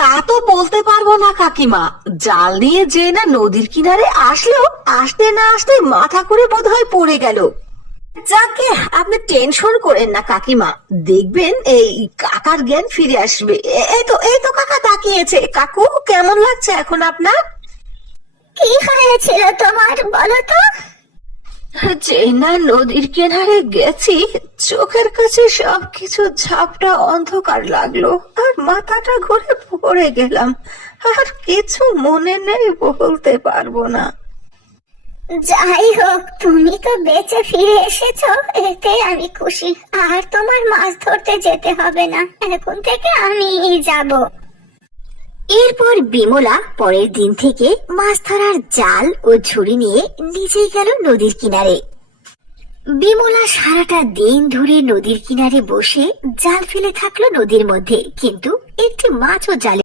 তা তো বলতে পারবো না কাকিমা। জাল নিয়ে যে না নদীর কিনারে আসলেও আসতে না আসতে মাথা করে বোধহয় পড়ে গেল। যাকে আপনি টেনশন করেন না কাকিমা, দেখবেন এই কাকার জ্ঞান ফিরে আসবে। এই তো কাকা তাকিয়েছে। কাকু, কেমন লাগছে এখন আপনার? কি হয়েছিল তোমার বলো তো? যে না নদীর কিনারে গেছি, চোখের কাছে সবকিছু ঝাপটা অন্ধকার লাগলো আর মাথাটা ঘুরে পড়ে গেলাম। আর কিছু মনে নেই, বলতে পারবো না। যাই হোক, তুমি তো বেঁচে ফিরে এসেছো, এতে আমি খুশি। আর তোমার মাছ ধরতে যেতে হবে না, এখন থেকে আমিই যাব। এরপর বিমলা পরের দিন থেকে মাছ ধরার জাল ও ঝুড়ি নিয়ে নিজেই গেল নদীর কিনারে। বিমলা সারাটা দিন ধরে নদীর কিনারে বসে জাল ফেলে থাকলো নদীর মধ্যে, কিন্তু একটি মাছও জালে